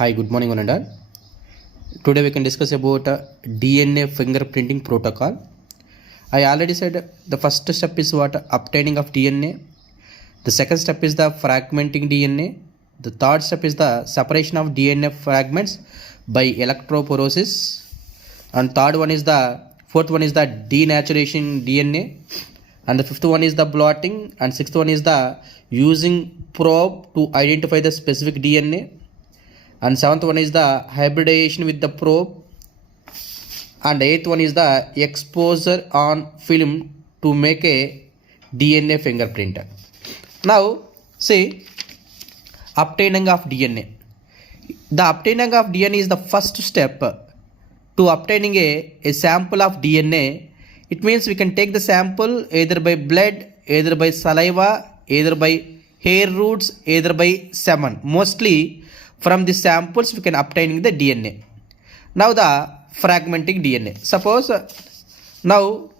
Hi, good morning, one and all. Today we can discuss about DNA fingerprinting protocol. I already said the first step is what? Obtaining of DNA. The second step is the fragmenting DNA. The third step is the separation of DNA fragments by electrophoresis. And fourth one is the denaturation DNA. And the fifth one is the blotting. And sixth one is the using probe to identify the specific DNA. And seventh one is the hybridization with the probe, and eighth one is the exposure on film to make a DNA fingerprint. Now see, obtaining of DNA. The obtaining of DNA is the first step to obtaining a sample of DNA. It means we can take the sample either by blood, either by saliva, either by hair roots, either by semen. Mostly from the samples we can obtain the DNA. Now the fragmenting DNA. Suppose now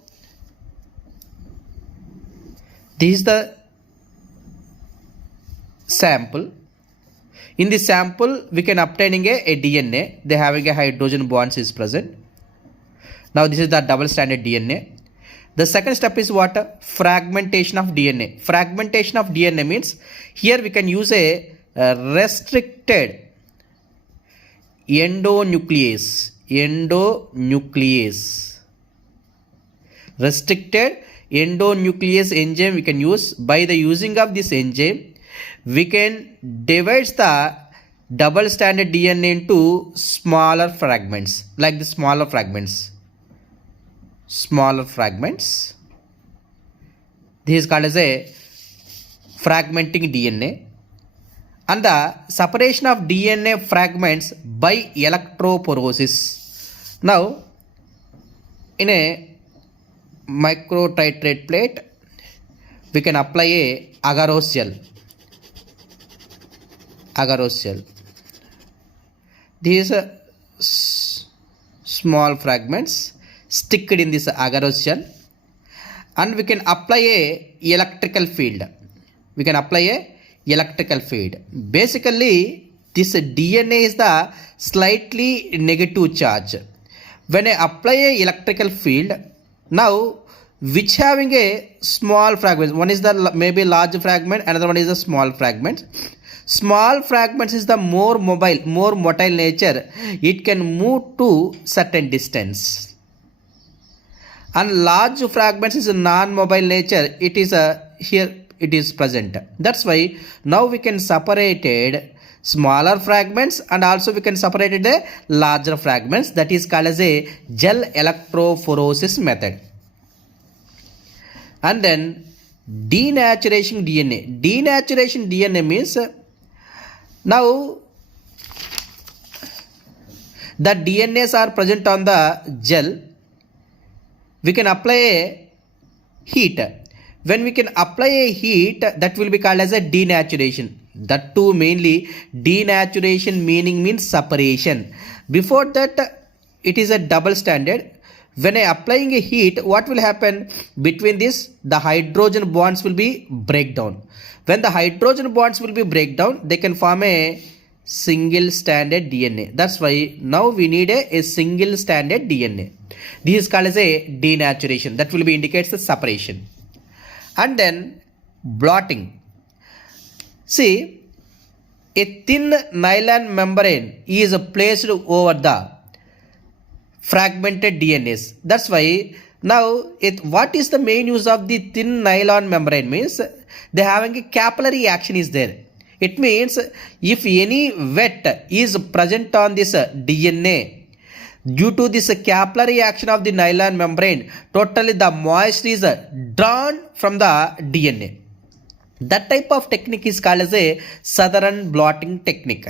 this is the sample. In the sample we can obtaining a DNA. They having a hydrogen bonds is present. Now this is the double stranded DNA. The second step is what? Fragmentation of DNA. Fragmentation of DNA means here we can use a restricted endonuclease. Restricted endonuclease enzyme we can use. By the using of this enzyme we can divide the double stranded DNA into smaller fragments, like the smaller fragments. This is called as a fragmenting DNA. And the separation of DNA fragments by electrophoresis. Now, in a microtitrate plate, we can apply a agarose gel. These small fragments sticked in this agarose gel, and we can apply a electrical field. Basically, this DNA is the slightly negative charge. When I apply a electrical field, now which having a small fragment, one is the maybe large fragment, another one is a small fragment. Small fragments is the more motile nature. It can move to certain distance. And large fragments is a non-mobile nature. It is here it is present. That's why now we can separate smaller fragments and also we can separate the larger fragments. That is called as a gel electrophoresis method. And then denaturation DNA. Denaturation DNA means now the DNAs are present on the gel. We can apply a heat. When we can apply a heat, that will be called as a denaturation. That too mainly denaturation meaning means separation. Before that it is a double standard. When I applying a heat, what will happen between this? The hydrogen bonds will be break down. When the hydrogen bonds will be break down, they can form a single stranded DNA. That's why now we need a single stranded DNA. This is called as a denaturation. That will be indicates the separation. And then blotting. See, a thin nylon membrane is placed over the fragmented DNAs. That's why now what is the main use of the thin nylon membrane means they having a capillary action is there. It means if any wet is present on this DNA, due to this capillary action of the nylon membrane, totally the moisture is drawn from the DNA. That type of technique is called as a southern blotting technique.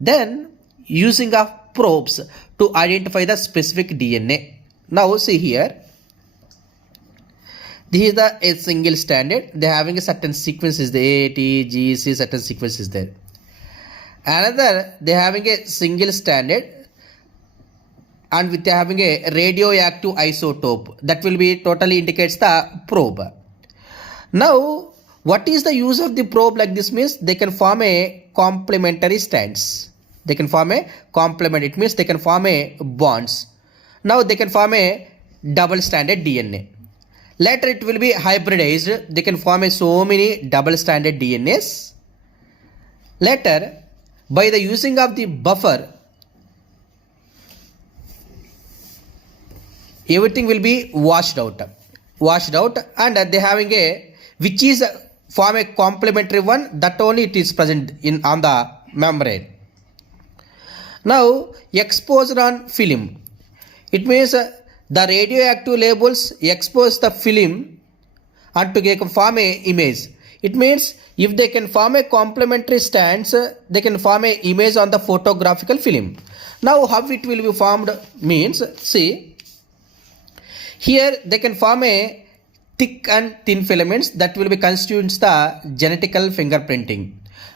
Then using of probes to identify the specific DNA. Now see here, this is a single standard. They having a certain sequences, the A, T, G, C, certain sequences there. Another, they having a single standard and with having a radioactive isotope. That will be totally indicates the probe. Now what is the use of the probe like this means they can form a complementary strands. They can form a complement. It means they can form a bonds. Now they can form a double stranded DNA. Later it will be hybridized. They can form a so many double stranded DNAs. Later, by the using of the buffer, everything will be washed out, and they having a which is form a complementary one, that only it is present in on the membrane. Now exposure on film, it means the radioactive labels expose the film and to get form a image. It means if they can form a complementary strands, they can form a image on the photographical film. Now how it will be formed means, see here they can form a thick and thin filaments that will be constitutes the genetical fingerprinting.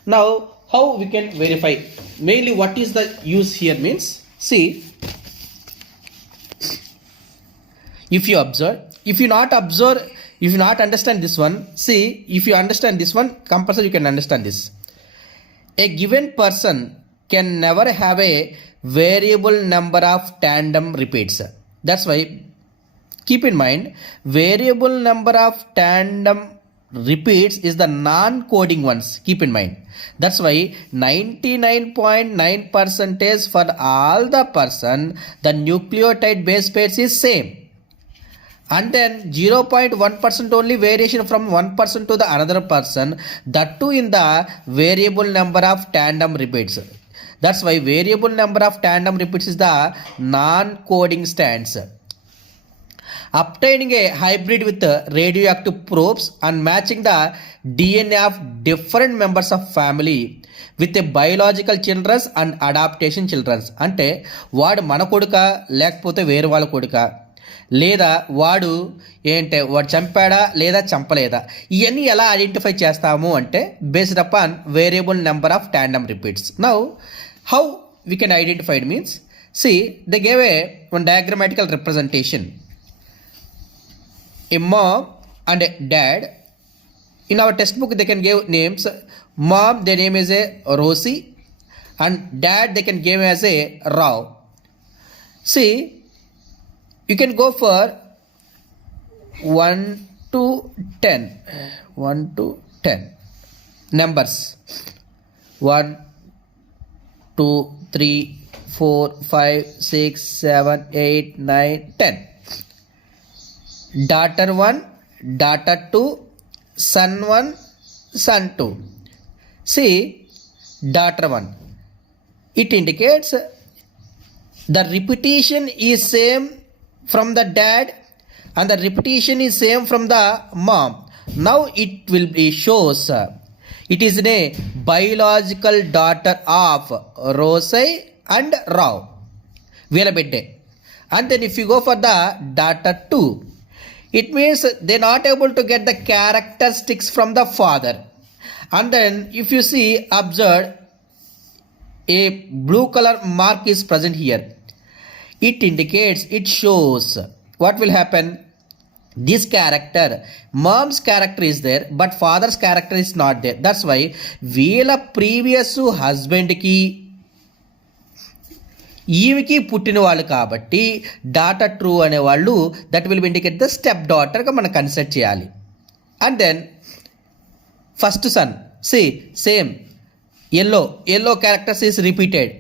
Now how we can verify? Mainly what is the use here means, see, if you observe, if you not observe, if you not understand this one, see, if you understand this one, compulsory you can understand this. A given person can never have a variable number of tandem repeats. That's why keep in mind, variable number of tandem repeats is the non-coding ones. Keep in mind. That's why 99.9% for all the person, the nucleotide base pairs is same. And then 0.1% only variation from one person to the another person, that too in the variable number of tandem repeats. That's why variable number of tandem repeats is the non-coding strands. Obtaining a hybrid with radioactive probes and matching the DNA of different members of family with a biological children and adaptation children. అంటే వాడు మన కొడుక లేకపోతే వేరే వాళ్ళ కొడుక, లేదా వాడు వాడు చంపాడా లేదా చంపలేదా, ఇవన్నీ ఎలా ఐడెంటిఫై చేస్తాము అంటే based upon variable number of tandem repeats. Now how we can identified means, see they gave a one diagrammatic representation. A mom and a dad. In our textbook they can give names. Mom, their name is a Rosie, and dad they can give as a Rao. See, you can go for 1 to 10. 1 to 10 numbers. 1, 2, 3, 4, 5, 6, 7, 8, 9, 10. Daughter 1, daughter 2, son 1, son 2. See, daughter 1, it indicates the repetition is same from the dad and the repetition is same from the mom. Now it will be shows it is a biological daughter of Rosie and Rao, Veelabedde. And then if you go for the daughter 2, it means they're not able to get the characteristics from the father. And then if you see, observe, a blue color mark is present here. It indicates, it shows what will happen. This character, mom's character is there, but father's character is not there. That's why వీళ్ళ previous husband ki ఈమెకి పుట్టిన వాళ్ళు కాబట్టి daughter true అనేవాళ్ళు, that will be indicate the step డాటర్గా మనం consider చేయాలి. And then first son, see same yellow characters is repeated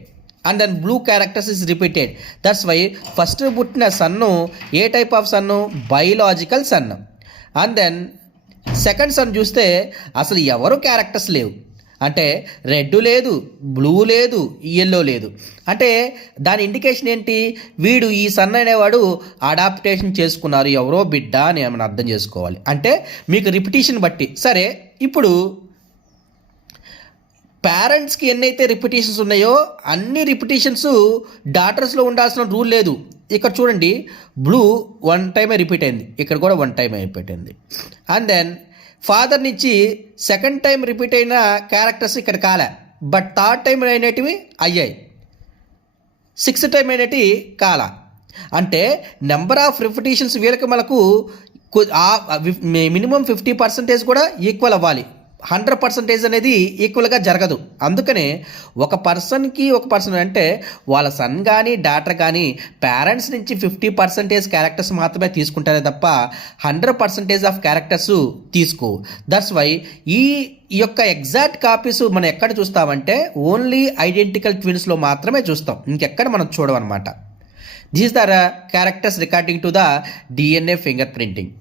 and then blue characters is repeated. That's why first పుట్టిన సన్ను ఏ టైప్ ఆఫ్ సన్ను, biological son. And then second son చూస్తే అసలు ఎవరు characters లేవు, అంటే రెడ్ లేదు, బ్లూ లేదు, ఎల్లో లేదు. అంటే దాని ఇండికేషన్ ఏంటి, వీడు ఈ సన్ అనేవాడు అడాప్టేషన్ చేసుకున్నారు, ఎవరో బిడ్డ అని మనం అర్థం చేసుకోవాలి. అంటే మీకు రిపిటేషన్ బట్టి. సరే, ఇప్పుడు పేరెంట్స్కి ఎన్నైతే రిపిటేషన్స్ ఉన్నాయో అన్ని రిపిటేషన్స్ డాటర్స్లో ఉండాల్సిన రూల్ లేదు. ఇక్కడ చూడండి, బ్లూ 1 టైమే రిపీట్ అయింది, ఇక్కడ కూడా 1 టైమే రిపీట్ అయింది. అండ్ దెన్ ఫాదర్ నుంచి సెకండ్ టైం రిపీట్ అయిన క్యారెక్టర్స్ ఇక్కడ కాలే, బట్ థర్డ్ టైం అయినటివి అయ్యాయి, 6th టైం అయినటి కాల. అంటే నెంబర్ ఆఫ్ రిపిటేషన్స్ వీళ్ళకి మనకు మినిమం 50% కూడా ఈక్వల్ అవ్వాలి. 100% అనేది ఈక్వల్గా జరగదు. అందుకనే ఒక పర్సన్ అంటే వాళ్ళ సన్ కానీ డాటర్ కానీ పేరెంట్స్ నుంచి 50% క్యారెక్టర్స్ మాత్రమే తీసుకుంటారే తప్ప 100% ఆఫ్ క్యారెక్టర్స్ తీసుకో. దట్స్ వై ఈ యొక్క ఎగ్జాక్ట్ కాపీస్ మనం ఎక్కడ చూస్తామంటే ఓన్లీ ఐడెంటికల్ ట్విన్స్లో మాత్రమే చూస్తాం, ఇంకెక్కడ మనం చూడమన్నమాట. These are characters recording to the DNA finger printing.